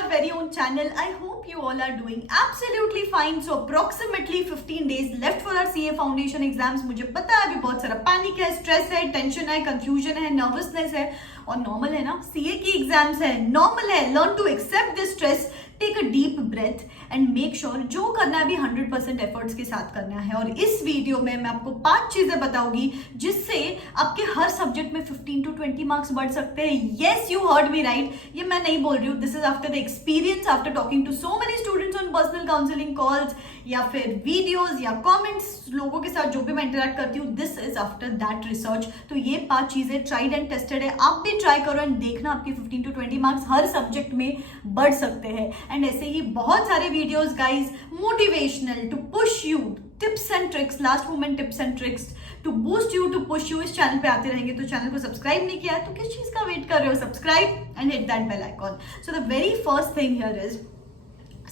your very own channel. I hope you all are doing absolutely fine. So approximately 15 days left for our CA Foundation exams. मुझे पता है अभी बहुत सारा panic है, stress है, टेंशन है, कंफ्यूजन है, नर्वसनेस है और नॉर्मल है ना, CA की एग्जाम्स है, नॉर्मल है. Learn to accept this stress, take a deep breath and make sure जो करना है अभी 100% एफर्ट्स के साथ करना है. और इस वीडियो में मैं आपको 5 चीजें बताऊंगी जिससे आपके हर सब्जेक्ट में 15 to 20 मार्क्स बढ़ सकते हैं. Yes, you heard me right. ये मैं नहीं बोल रही हूँ. This is after the experience, after talking to so many students on personal counselling calls या फिर वीडियोज या कॉमेंट्स, लोगों के साथ जो भी मैं इंटरेक्ट करती हूँ. This is after that research. तो ये 5 चीजें ट्राइड एंड टेस्टेड है. आप भी ट्राई करो एंड देखना आपके 15 to 20 मार्क्स हर सब्जेक्ट में बढ़ सकते हैं. एंड ऐसे ही बहुत सारे videos guys, motivational, to push you, tips and tricks, last moment tips and tricks to boost you, to push you, इस चैनल पे आते रहेंगे. तो चैनल को सब्सक्राइब नहीं किया है तो किस चीज का वेट कर रहे हो? Subscribe and hit that bell icon. So the very first thing here is,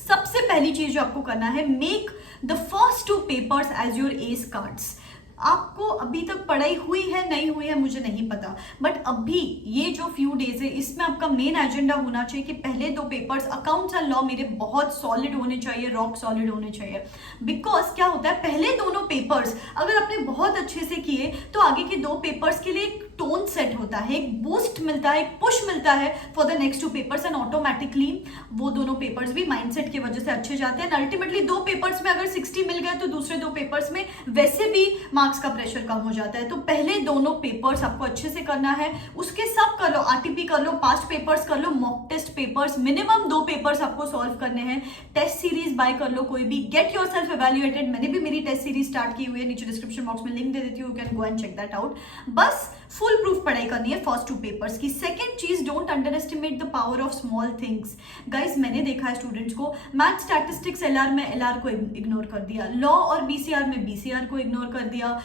सबसे पहली चीज जो आपको करना है, make the first 2 papers as your ace cards. आपको अभी तक पढ़ाई हुई है नहीं हुई है मुझे नहीं पता, बट अभी ये जो फ्यू डेज है इसमें आपका मेन एजेंडा होना चाहिए कि पहले 2 पेपर्स अकाउंट्स एंड लॉ मेरे बहुत सॉलिड होने चाहिए, रॉक सॉलिड होने चाहिए. बिकॉज क्या होता है, पहले दोनों पेपर्स अगर आपने बहुत अच्छे से किए तो आगे के 2 पेपर्स के लिए एक टोन सेट होता है, एक बूस्ट मिलता है, एक पुश मिलता है for the next 2 papers and automatically वो दोनों पेपर्स भी माइंडसेट की वजह से अच्छे जाते हैं. अल्टीमेटली 2 पेपर्स में अगर 60 मिल गए तो दूसरे 2 पेपर्स में वैसे भी मार्क्स का प्रेशर कम हो जाता है. तो पहले दोनों पेपर्स आपको अच्छे से करना है. उसके सब कर लो, आरटीपी कर लो, पास्ट पेपर्स कर लो, mock test papers, minimum 2 papers आपको सॉल्व करने हैं. टेस्ट सीरीज बाय कर लो कोई भी, गेट योरसेल्फ इवैल्यूएटेड. मैंने भी मेरी टेस्ट सीरीज स्टार्ट की हुई है, नीचे डिस्क्रिप्शन बॉक्स में लिंक दे देती हूँ, you can go and check that out. बस फुल प्रूफ पढ़ाई करनी है फर्स्ट 2 पेपर्स की. सेकंड चीज, don't underestimate the power of small things. Guys मैंने देखा है स्टूडेंट्स को, मैथ स्टैटिस्टिक्स एलआर में एलआर को इग्नोर कर दिया, लॉ और बीसीआर में बीसीआर को इग्नोर कर दिया,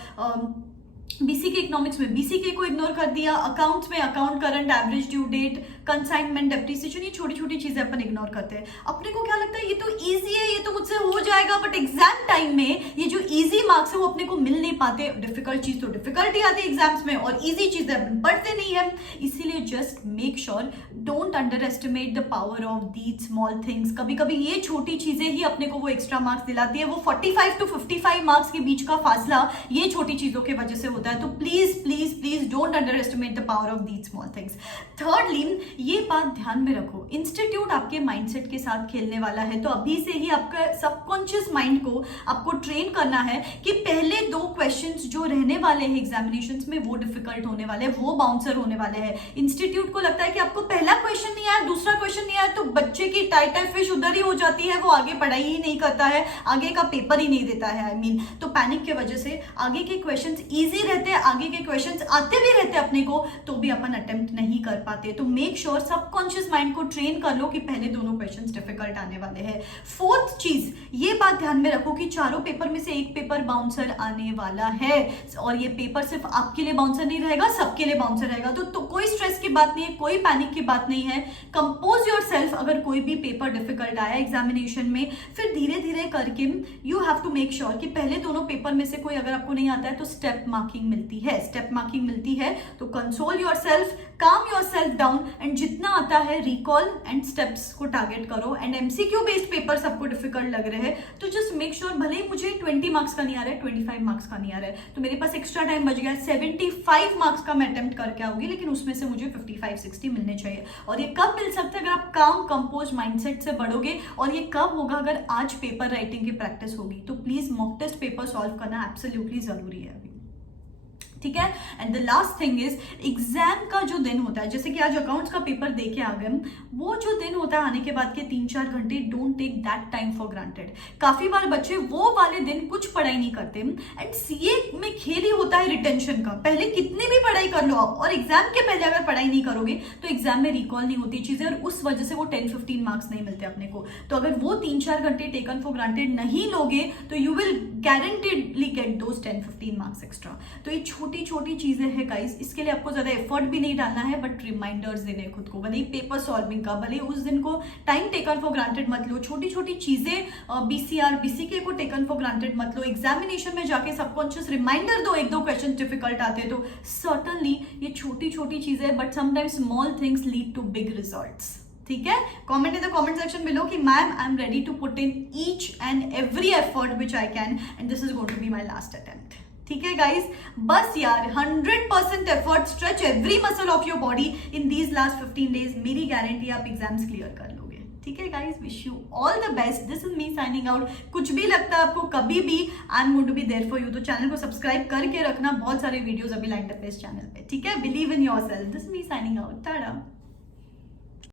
बीसीके इकोनॉमिक्स में बीसीके को इग्नोर कर दिया, अकाउंट्स में account current, average due date, consignment, depreciation, ये छोटी छोटी चीजें अपन इग्नोर करते हैं. अपने को क्या लगता है ये तो इजी है, ये तो मुझसे हो जाएगा, बट एग्जाम टाइम में ये जो इजी मार्क्स है वो अपने को मिल नहीं पाते. डिफिकल्ट चीज तो डिफिकल्टी आती है एग्जाम्स में और इजी चीजें अपन पढ़ते नहीं है. इसीलिए just make sure, don't underestimate the power of these small things. कभी कभी ये छोटी चीजें ही अपने को वो एक्स्ट्रा मार्क्स दिलाती है. वो 45 to 55 मार्क्स के बीच का फासला ये छोटी चीजों की वजह से होता है. तो please please please don't underestimate the power of these small things. Thirdly, ये बात ध्यान में रखो, इंस्टीट्यूट आपके माइंडसेट के साथ खेलने वाला है. तो अभी से ही आपका सबकॉन्शियस माइंड को आपको ट्रेन करना है कि पहले 2 क्वेश्चंस जो रहने वाले हैं एग्जामिनेशंस में वो डिफिकल्ट होने वाले हैं, वो बाउंसर होने वाले हैं. इंस्टीट्यूट को लगता है कि आपको पहला क्वेश्चन नहीं आया, दूसरा क्वेश्चन नहीं आया तो बच्चे की टाइट फिश उधर ही हो जाती है, वो आगे पढ़ाई ही नहीं करता है, आगे का पेपर ही नहीं देता है. तो पैनिक की वजह से आगे के क्वेश्चंस इजी रहते हैं, आगे के क्वेश्चंस आते भी रहते हैं अपने को, तो भी अपन अटेम्प्ट नहीं कर पाते. तो मेक श्योर सबकॉन्शियस माइंड को ट्रेन कर लो कि पहले दोनों क्वेश्चंस डिफिकल्ट आने वाले हैं. फोर्थ चीज, ये बात ध्यान में रखो कि चारों पेपर में से एक पेपर बाउंसर आने वाला है और ये पेपर सिर्फ आपके लिए बाउंसर नहीं रहेगा, सबके लिए बाउंसर रहेगा. तो कोई स्ट्रेस की बात नहीं है, कोई पैनिक की बात नहीं है. Compose yourself. अगर कोई भी पेपर डिफिकल्ट आया एग्जामिनेशन में, फिर धीरे धीरे करके you have to make sure कि पहले दोनों पेपर में से कोई अगर आपको नहीं आता है तो स्टेप मार्किंग मिलती है. स्टेप मार्किंग मिलती है तो कंसोल योरसेल्फ, काम योरसेल्फ डाउन एंड जितना आता है रिकॉल एंड स्टेप्स को टारगेट करो. एंड एमसीक्यू बेस्ड पेपर सबको डिफिकल्ट लग रहे हैं तो जस्ट मेक श्योर, भले ही मुझे 20 मार्क्स का नहीं आ रहा है, 25 मार्क्स का नहीं आ रहा है, तो मेरे पास एक्स्ट्रा टाइम बच गया, 75 मार्क्स का मैं अटेम्प्ट करके आऊंगी, लेकिन उसमें से मुझे 55-60 मिलने चाहिए. और ये कब मिल सकता है? अगर आप काम कंपोज माइंडसेट से बढ़ोगे. और ये कब होगा? अगर आज पेपर राइटिंग की प्रैक्टिस होगी. तो please mock test paper solve करना एब्सोल्युटली जरूरी है अभी, ठीक है. And the last thing is, exam का जो दिन होता है, जैसे कि आज अकाउंट्स का पेपर दे के आ गए, वो जो दिन होता है आने के बाद के 3-4 घंटे, don't take that time for granted. काफी बार बच्चे वो वाले दिन कुछ पढ़ाई नहीं करते एंड सीए में खेल ही होता है रिटेंशन का. पहले कितनी भी पढ़ाई कर लो और एग्जाम के पहले अगर पढ़ाई नहीं करोगे तो एग्जाम में रिकॉल नहीं होती चीजें और उस वजह से वो 10-15 मार्क्स नहीं मिलते अपने को. तो अगर वो 3-4 घंटे टेकन फॉर ग्रांटेड नहीं लोगे तो you will guaranteedly get those 10-15 marks extra. तो ये छोटी छोटी चीजें हैं गाइस, इसके लिए आपको ज्यादा एफर्ट भी नहीं डालना है, बट रिमाइंडर्स देने खुद को. भले ही पेपर सॉल्विंग का, भले उस दिन को टाइम टेकन फॉर ग्रांटेड मत लो. छोटी छोटी चीजें, बीसीआर बीसीके को टेकन फॉर ग्रांटेड मत लो. एग्जामिनेशन में जाके सबकॉन्शियस रिमाइंडर दो, 1-2 क्वेश्चन डिफिकल्ट आते हैं तो सर्टनली ये छोटी छोटी चीजें, but sometimes small things lead to big results. ठीक है, comment in the comment section below कि ma'am I am ready to put in each and every effort which I can and this is going to be my last attempt. ठीक है guys, बस यार 100% effort, stretch every muscle of your body in these last 15 days, मेरी guarantee आप exams clear कर लोगे। ठीक है guys, wish you all the best, this is me signing out. कुछ भी लगता है आपको कभी भी, I am going to be there for you, तो चैनल को सब्सक्राइब करके रखना, बहुत सारे वीडियोस अभी लाइंड अप है इस चैनल पे। ठीक है, believe in yourself, this is me signing out, Tata.